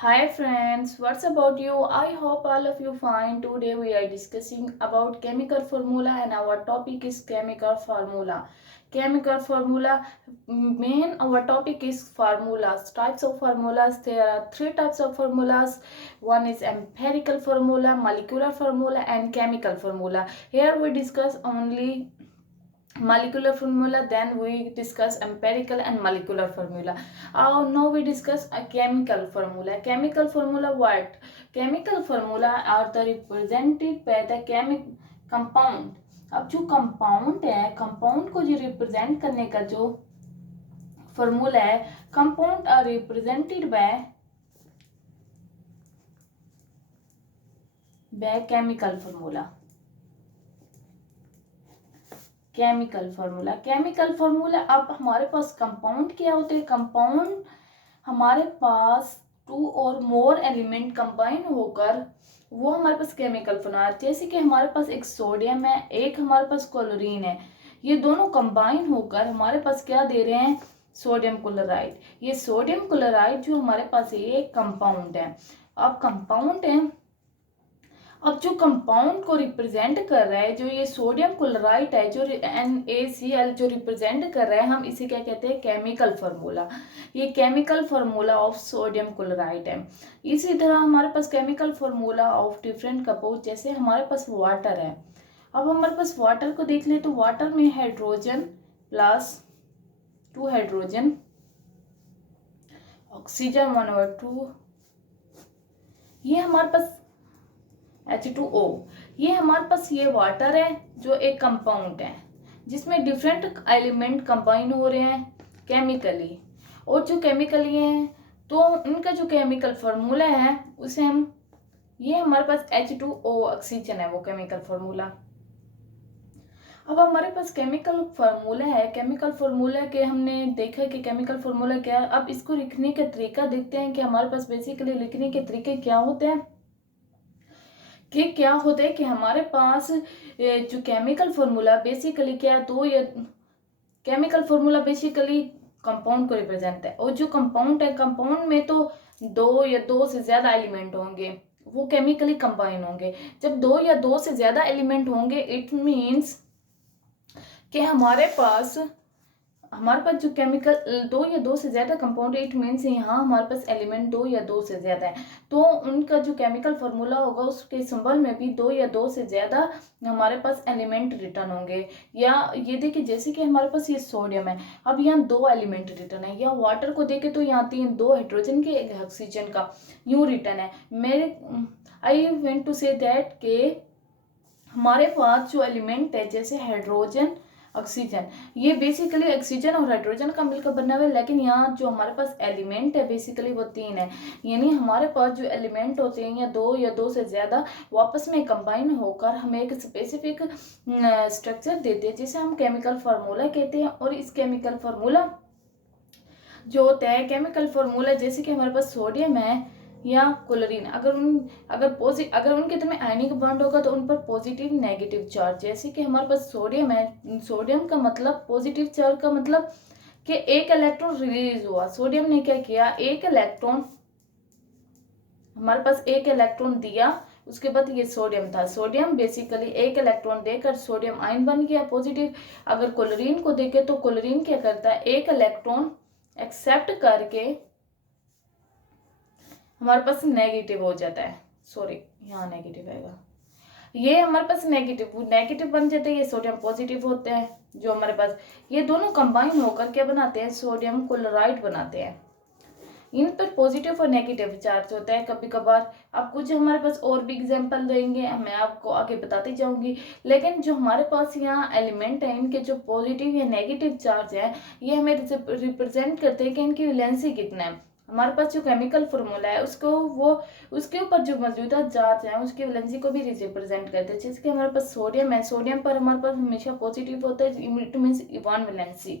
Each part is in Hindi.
Hi friends, what's about you? I hope all of you fine. Today we are discussing about chemical formula and our topic is chemical formula. Chemical formula main our topic is formulas. Types of formulas. There are three types of formulas. One is empirical formula, molecular formula and chemical formula. Here we discuss only molecular formula, then we discuss empirical and molecular formula. Now we discuss a chemical formula. Chemical formula, what chemical formula are the represented by the chemical compound. अब जो कंपाउंड है, कंपाउंड को जो रिप्रेजेंट करने का जो फॉर्मूला है, compound are represented by chemical formula. Chemical formula. अब हमारे पास कंपाउंड क्या होते हैं? कंपाउंड हमारे पास टू और मोर एलिमेंट कंबाइन होकर वो हमारे पास केमिकल फॉर्मूला. जैसे कि हमारे पास एक सोडियम है, एक हमारे पास क्लोरीन है. ये दोनों कंबाइन होकर हमारे पास क्या दे रहे हैं? Sodium chloride. ये सोडियम क्लोराइड जो हमारे पास है ये कंपाउंड है. अब कंपाउंड है. अब जो कंपाउंड को रिप्रेजेंट कर रहा है, जो ये सोडियम क्लोराइड है, जो NaCl जो रिप्रेजेंट कर रहा है, हम इसे क्या कहते हैं? Chemical formula. ये chemical formula of sodium chloride है. इसी तरह हमारे पास chemical formula of different compound, जैसे हमारे पास वाटर है. अब हमारे पास वाटर को देख ले तो वाटर में हाइड्रोजन प्लस 2 हाइड्रोजन, ऑक्सीजन 1/2, ये हमारे पास H2O. ये हमारे पास ये वाटर है जो एक कंपाउंड है जिसमें डिफरेंट एलिमेंट कंबाइन हो रहे हैं केमिकली. और जो केमिकली हैं तो उनका जो केमिकल फार्मूला है उसे हम, ये हमारे पास H2O ऑक्सीजन है वो केमिकल फार्मूला. अब हमारे पास केमिकल फार्मूला है. केमिकल फार्मूला के हमने देखा कि केमिकल फार्मूला क्या है. अब इसको लिखने का तरीका देखते हैं कि हमारे पास बेसिकली लिखने के तरीके क्या होते हैं. कि क्या होता है कि हमारे पास जो केमिकल फार्मूला बेसिकली क्या, दो या केमिकल फार्मूला बेसिकली कंपाउंड को रिप्रेजेंट है. और जो कंपाउंड है, कंपाउंड में तो दो या दो से ज्यादा एलिमेंट होंगे, वो केमिकली कंबाइन होंगे. जब दो या दो से ज्यादा एलिमेंट होंगे इट मीन्स कि हमारे पास जो केमिकल दो या दो से ज्यादा कंपाउंड है, इट मीन्स यहाँ हमारे पास एलिमेंट दो या दो से ज्यादा है. तो उनका जो केमिकल फार्मूला होगा उसके सिंबल में भी दो या दो से ज्यादा हमारे पास एलिमेंट रिटर्न होंगे. या ये देखिए जैसे कि हमारे पास ये सोडियम है, अब यहाँ दो एलिमेंट रिटर्न है. या वाटर को देखे तो यहाँ तीन, दो हाइड्रोजन के एक ऑक्सीजन का यूं रिटर्न है. I went to say that के हमारे पास जो एलिमेंट है जैसे हाइड्रोजन, ऑक्सीजन, ये बेसिकली ऑक्सीजन और हाइड्रोजन का मिलकर बना हुआ है. लेकिन यहाँ जो हमारे पास एलिमेंट है बेसिकली वो तीन है. यानी हमारे पास जो एलिमेंट होते हैं या दो से ज्यादा वापस में कंबाइन होकर हमें एक स्पेसिफिक स्ट्रक्चर देते हैं जिसे हम केमिकल फार्मूला कहते हैं. और इस केमिकल फार्मूला जो होता है, केमिकल फार्मूला जैसे कि हमारे पास सोडियम है या क्लोरीन, अगर उनके तरफ में आयनिक बॉन्ड होगा तो उन पर पॉजिटिव नेगेटिव चार्ज. जैसे कि हमारे पास सोडियम है, सोडियम का मतलब पॉजिटिव चार्ज का मतलब कि एक इलेक्ट्रॉन रिलीज हुआ. सोडियम ने क्या किया, एक इलेक्ट्रॉन, हमारे पास एक इलेक्ट्रॉन दिया. उसके बाद ये सोडियम था, सोडियम बेसिकली एक इलेक्ट्रॉन देकर सोडियम आयन बन गया पॉजिटिव. अगर क्लोरीन को देखे तो क्लोरीन क्या करता है, एक इलेक्ट्रॉन एक्सेप्ट करके हमारे पास नेगेटिव हो जाता है. सॉरी, यहाँ नेगेटिव आएगा. ये हमारे पास नेगेटिव बन जाते हैं, ये सोडियम पॉजिटिव होते हैं. जो हमारे पास ये दोनों कंबाइन होकर क्या बनाते हैं, सोडियम क्लोराइड बनाते हैं. इन पर पॉजिटिव और नेगेटिव चार्ज होता है कभी कभार. अब कुछ हमारे पास और भी एग्जांपल देंगे, मैं आपको आगे बताती जाऊंगी. लेकिन जो हमारे पास यहाँ एलिमेंट है इनके जो पॉजिटिव या नेगेटिव चार्ज है ये हमें रिप्रेजेंट करते हैं कि इनकी वैलेंसी कितना है. हमारे पास जो केमिकल फार्मूला है उसके ऊपर जो मौजूदा चार्ज है उसकी वैलेंसी को भी रिप्रेजेंट करते हैं. जैसे कि हमारे पास सोडियम है, सोडियम पर हमारे पास हमेशा पॉजिटिव होता है, it means one valency,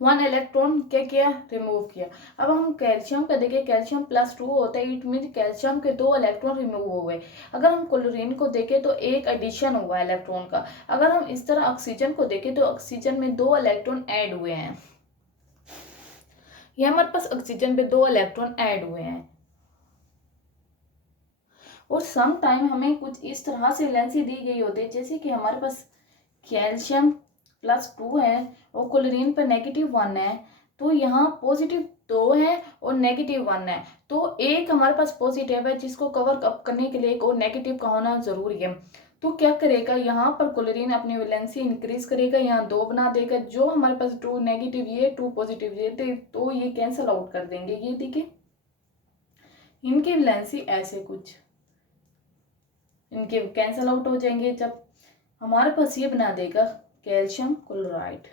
one electron क्या किया, रिमूव किया. अब हम कैल्शियम का देखें, कैल्शियम +2 होता है, इट मीन कैल्शियम के दो इलेक्ट्रॉन रिमूव हुए. अगर हम क्लोरीन को देखें तो एक एडिशन हुआ इलेक्ट्रॉन का. अगर हम इस तरह ऑक्सीजन को देखें तो ऑक्सीजन में दो इलेक्ट्रॉन ऐड हुए हैं. ये हमारे पास ऑक्सीजन पे दो इलेक्ट्रॉन ऐड हुए हैं. और सम टाइम हमें कुछ इस तरह से वैलेंसी दी गई होती है, जैसे कि हमारे पास कैल्शियम +2 है और क्लोरीन पर -1 है, तो यहाँ पॉजिटिव 2 है और -1 है, तो एक हमारे पास पॉजिटिव है जिसको कवर अप करने के लिए एक और नेगेटिव का होना जरूरी है। तो क्या करेगा, यहाँ पर क्लोरीन अपनी वैलेंसी इंक्रीज करेगा, यहाँ 2 बना देगा, जो हमारे पास 2 नेगेटिव ये 2 पॉजिटिव ये थे, तो ये कैंसिल आउट कर देंगे। ये देखिए इनकी वैलेंसी ऐसे कुछ इनके कैंसिल आउट हो जाएंगे, जब हमारे पास ये बना देगा कैल्शियम क्लोराइड।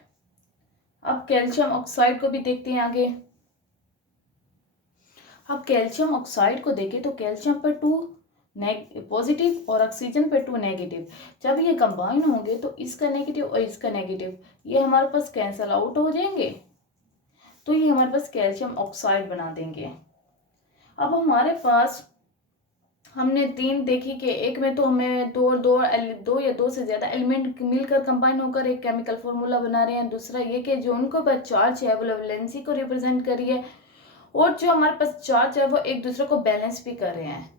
अब कैल्शियम ऑक्साइड को भी देखते हैं आगे। अब कैल्शियम ऑक्साइड को देखें तो कैल्शियम पर 2 पॉजिटिव और ऑक्सीजन पे 2 नेगेटिव, जब ये कंबाइन होंगे तो इसका नेगेटिव और इसका नेगेटिव ये हमारे पास कैंसिल आउट हो जाएंगे, तो ये हमारे पास कैल्शियम ऑक्साइड बना देंगे। अब हमारे पास हमने 3 देखी कि एक में तो हमें दो या दो से ज्यादा एलिमेंट मिलकर कंबाइन होकर एक केमिकल फॉर्मूला बना रहे हैं। दूसरा ये कि जो उनको पर चार्ज है वो वैलेंसी को रिप्रेजेंट कर रही है, और जो हमारे पास चार्ज है वो एक दूसरे को बैलेंस भी कर रहे हैं।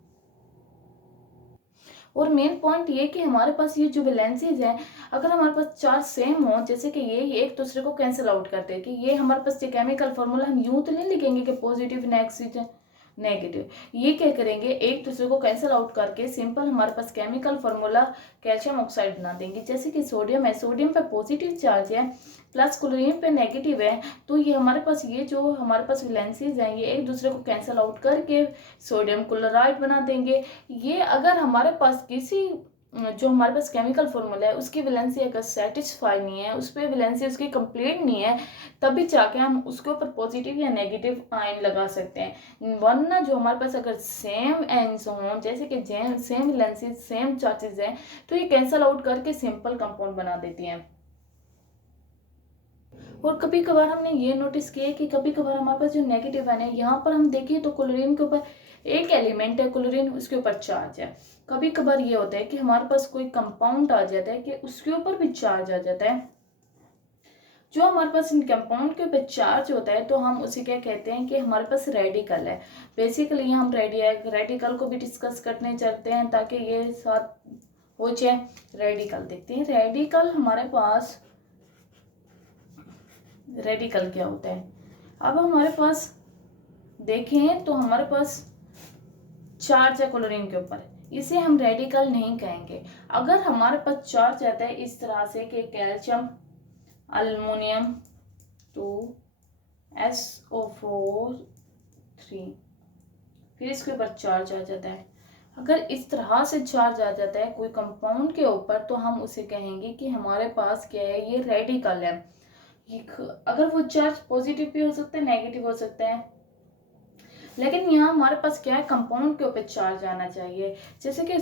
और मेन पॉइंट ये कि हमारे पास ये जो वैलेंसीज है, अगर हमारे पास चार्ज सेम हो, जैसे कि ये एक दूसरे को कैंसिल आउट करते हैं, कि ये हमारे पास ये केमिकल फॉर्मूला हम यूं तो नहीं लिखेंगे कि पॉजिटिव नेगेटिव, ये क्या करेंगे एक दूसरे को कैंसिल आउट करके सिंपल हमारे पास केमिकल फॉर्मूला कैल्शियम ऑक्साइड बना देंगे। जैसे कि सोडियम है, सोडियम पे पॉजिटिव चार्ज है प्लस क्लोरीन पे नेगेटिव है, तो ये हमारे पास ये जो हमारे पास वैलेंसीज हैं ये एक दूसरे को कैंसिल आउट करके सोडियम क्लोराइड बना देंगे। ये अगर हमारे पास किसी जो हमारे पास केमिकल फॉर्मूला है उसकी वैलेंसी अगर सेटिस्फाई नहीं है, उस पर वैलेंसी उसकी कंप्लीट नहीं है, तभी जाके हम उसके ऊपर पॉजिटिव या नेगेटिव आयन लगा सकते हैं। वरना जो हमारे पास अगर सेम आयन्स हों, जैसे कि सेम वैलेंसी सेम चार्जेस हैं, तो ये कैंसल आउट करके सिंपल कंपाउंड बना देती हैं। और कभी कभार हमने ये नोटिस किया है कि कभी कभार हमारे पास जो नेगेटिव आयन है, यहाँ पर हम देखिए तो क्लोरीन के ऊपर एक एलिमेंट है क्लोरीन, उसके ऊपर चार्ज है। कभी कभार ये होता है कि हमारे पास कोई कंपाउंड आ जाता है कि उसके ऊपर भी चार्ज आ जाता है। जो हमारे पास इन कंपाउंड के ऊपर चार्ज होता है तो हम उसे क्या कहते हैं कि हमारे पास रेडिकल है। बेसिकली हम रेडिकल को भी डिस्कस करने चलते हैं ताकि ये साथ हो जाए। रेडिकल देखते हैं, रेडिकल हमारे पास रेडिकल क्या होता है। अब हमारे पास देखें तो हमारे पास चार्ज है क्लोरीन के ऊपर, इसे हम रेडिकल नहीं कहेंगे। अगर हमारे पास चार्ज आता है इस तरह से कि कैल्शियम अल्युमिनियम 2SO4 3, फिर इसके ऊपर चार्ज आ जाता है। अगर इस तरह से चार्ज आ जाता है कोई कंपाउंड के ऊपर तो हम उसे कहेंगे कि हमारे पास क्या है, ये रेडिकल है। अगर वो चार्ज पॉजिटिव भी हो सकता है नेगेटिव हो सकता है, लेकिन यहाँ हमारे पास क्या है, कंपाउंड के ऊपर चार्ज आना चाहिए। जैसे कि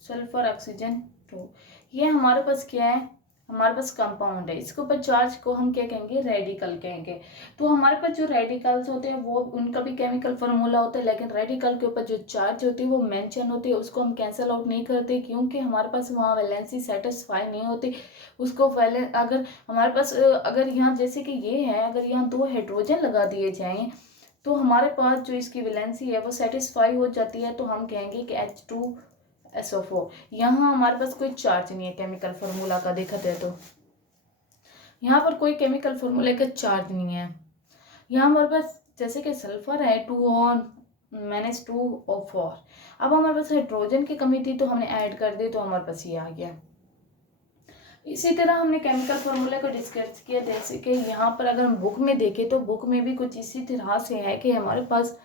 सल्फर ऑक्सीजन 2, ये हमारे पास क्या है, हमारे पास कंपाउंड है, इसके ऊपर चार्ज को हम क्या कहेंगे, रेडिकल कहेंगे। तो हमारे पास जो रेडिकल्स होते हैं वो उनका भी केमिकल फार्मूला होता है, लेकिन रेडिकल के ऊपर जो चार्ज होती है वो मेंशन होती है, उसको हम कैंसिल आउट नहीं करते क्योंकि हमारे पास वहाँ वैलेंसी सेटिस्फाई नहीं होती। उसको पहले अगर हमारे पास अगर यहाँ जैसे कि ये है, अगर यहाँ 2 हाइड्रोजन लगा दिए जाएं तो हमारे पास जो इसकी वैलेंसी है वो सेटिस्फाई हो जाती है, तो हम कहेंगे कि H2SO4। यहाँ हमारे पास कोई चार्ज नहीं है केमिकल फार्मूला का, देखा जाए तो यहाँ पर कोई केमिकल फार्मूले का चार्ज नहीं है। यहाँ हमारे पास जैसे कि सल्फर है 2O-2O4। अब हमारे पास हाइड्रोजन की कमी थी तो हमने ऐड कर दी तो हमारे पास ये आ गया। इसी तरह हमने केमिकल फार्मूले को डिस्कस किया, जैसे कि यहाँ पर अगर हम बुक में देखें तो बुक में भी कुछ इसी तरह से है कि हमारे पास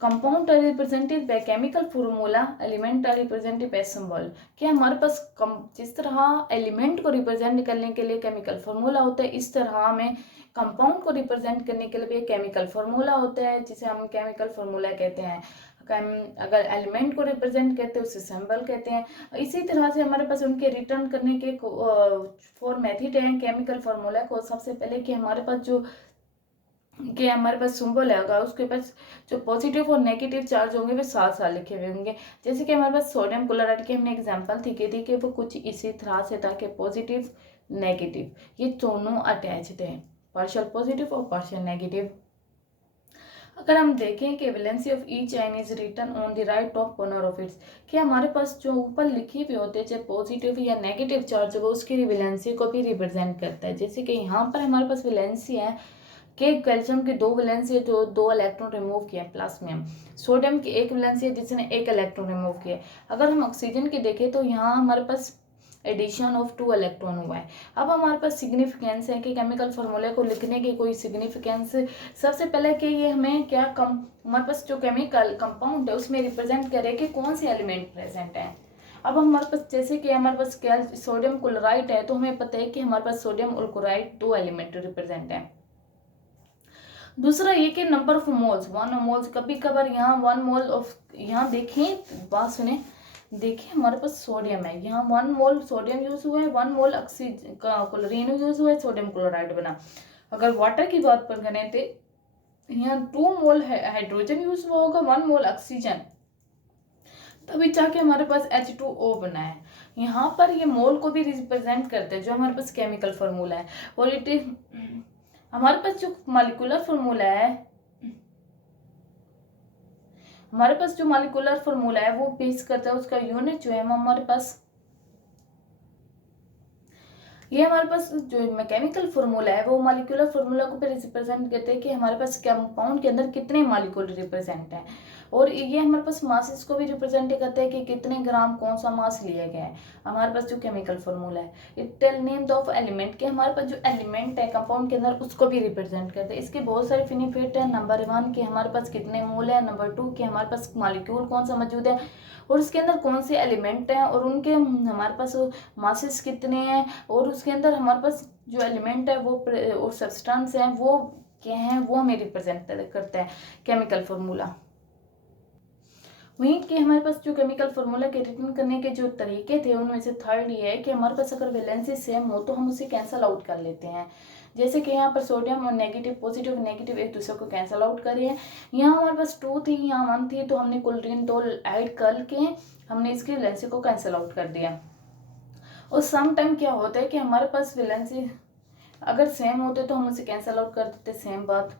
compound are represented by chemical formula, element are represented by symbol. कि हमारे पास जिस तरह एलिमेंट को रिप्रेजेंट करने के लिए केमिकल फार्मूला होता है, इस तरह हमें कंपाउंड को रिप्रेजेंट करने के लिए भी केमिकल फार्मूला होता है जिसे हम केमिकल फार्मूला कहते हैं। अगर एलिमेंट को रिप्रेजेंट करते हैं उसे सिंबल कहते हैं। इसी तरह से हमारे पास उनके रिटर्न करने के 4 मेथड हैं केमिकल फार्मूला को। सबसे पहले कि हमारे पास सिंबल है, उसके पास जो पॉजिटिव और नेगेटिव चार्ज होंगे वे साथ साथ लिखे हुए होंगे। जैसे कि हमारे पास सोडियम क्लोराइड की हमने एग्जांपल थी कि वो कुछ इसी तरह से था कि पॉजिटिव नेगेटिव ये दोनों अटैच्ड हैं, पार्शियल पॉजिटिव और पार्शियल नेगेटिव। अगर हम देखें कि valency of each ion is written on the right top corner of its, कि हमारे पास जो ऊपर लिखे हुए होते हैं चाहे पॉजिटिव या नेगेटिव चार्ज वो उसकी वैलेंसी को भी रिप्रेजेंट करता है। जैसे कि यहाँ पर हमारे पास वैलेंसी है कि कैल्शियम की 2 वैलेंसी है तो 2 इलेक्ट्रॉन रिमूव किया प्लस में, सोडियम की 1 वैलेंसी है जिसने 1 इलेक्ट्रॉन रिमूव किया। अगर हम ऑक्सीजन की देखें तो यहाँ हमारे पास एडिशन ऑफ 2 इलेक्ट्रॉन हुआ है। अब हमारे पास सिग्निफिकेंस है कि केमिकल फार्मूले को लिखने की कोई सिग्निफिकेंस, सबसे पहले कि ये हमें क्या कम हमारे पास जो केमिकल कंपाउंड है उसमें रिप्रेजेंट करे कि कौन से एलिमेंट प्रेजेंट है। अब हमारे पास जैसे कि हमारे पास सोडियम क्लोराइड है तो हमें पता है कि हमारे पास सोडियम और क्लोराइड 2 एलिमेंट रिप्रेजेंट है। दूसरा ये कि नंबर ऑफ मोल्स, 1 मोल्स, कभी कभार यहाँ 1 मोल ऑफ, यहाँ देखें बात सुने, देखिए हमारे पास सोडियम है, यहाँ 1 मोल सोडियम यूज हुआ है, 1 मोल ऑक्सीजन का क्लोरीन यूज हुआ है, सोडियम क्लोराइड बना। अगर वाटर की बात पर करें तो यहाँ 2 मोल हाइड्रोजन यूज हुआ होगा, 1 मोल ऑक्सीजन, तभी जाके हमारे पास H2O बना है। यहाँ पर ये मोल को भी रिप्रेजेंट करते हैं जो हमारे पास केमिकल फार्मूला है। और इट इज हमारे पास जो मॉलिक्यूलर फार्मूला है, हमारे पास जो मॉलिक्यूलर फार्मूला है वो बेस करता है उसका यूनिट जो है हमारे पास, ये हमारे पास जो मैकेनिकल फार्मूला है वो मॉलिक्यूलर फार्मूला को भी रिप्रेजेंट करते हैं कि हमारे पास कंपाउंड के अंदर कितने मॉलिक्यूल रिप्रेजेंट है। और ये हमारे पास मासेस को भी रिप्रेजेंट करते हैं कि कितने ग्राम कौन सा मास लिया गया है। हमारे पास जो केमिकल फार्मूला है it tell name of element, के हमारे पास जो एलिमेंट है कंपाउंड के अंदर उसको भी रिप्रेजेंट करते हैं। इसके बहुत सारे बेनिफिट है। नंबर 1 कि हमारे पास कितने मोल है, नंबर 2 कि हमारे पास मॉलिक्यूल कौन सा मौजूद है और उसके अंदर कौन से एलिमेंट हैं और उनके हमारे पास मासेस कितने हैं, और उसके अंदर हमारे पास जो एलिमेंट है वो और सब्सटेंस है वो क्या है वो हमें रिप्रेजेंट करता है केमिकल फार्मूला। वहीं कि हमारे पास जो केमिकल फार्मूला के रिटर्न करने के जो तरीके थे उनमें से थर्ड ये है कि हमारे पास अगर वैलेंसी सेम हो तो हम उसे कैंसल आउट कर लेते हैं। जैसे कि यहाँ पर सोडियम और नेगेटिव पॉजिटिव नेगेटिव एक दूसरे को कैंसल आउट करिए। यहाँ हमारे पास 2 थी, यहाँ 1 थी, तो हमने क्लोरीन 2 ऐड करके हमने इसकी वैलेंसी को कैंसल आउट कर दिया। और सम टाइम क्या होता है कि हमारे पास वैलेंसी अगर सेम होते तो हम उसे कैंसल आउट कर देते। सेम बात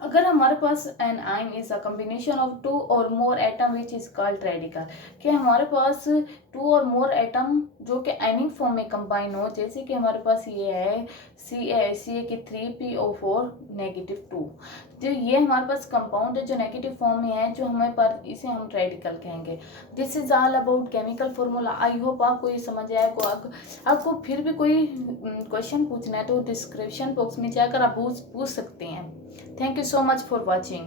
अगर हमारे पास an ion is a combination of 2 और more atom which is called radical, कि हमारे पास 2 और मोर एटम जो कि आयनिक फॉर्म में कंबाइन हो, जैसे कि हमारे पास ये है सी ए की 3PO4 -2, जो ये हमारे पास कंपाउंड है जो नेगेटिव फॉर्म में है, जो हमें पर इसे हम रेडिकल कहेंगे। This is all about chemical formula. I hope आपको ये समझ आएगा। आपको फिर भी कोई क्वेश्चन पूछना है तो डिस्क्रिप्शन बॉक्स में जाकर आप पूछ सकते हैं। Thank you so much for watching.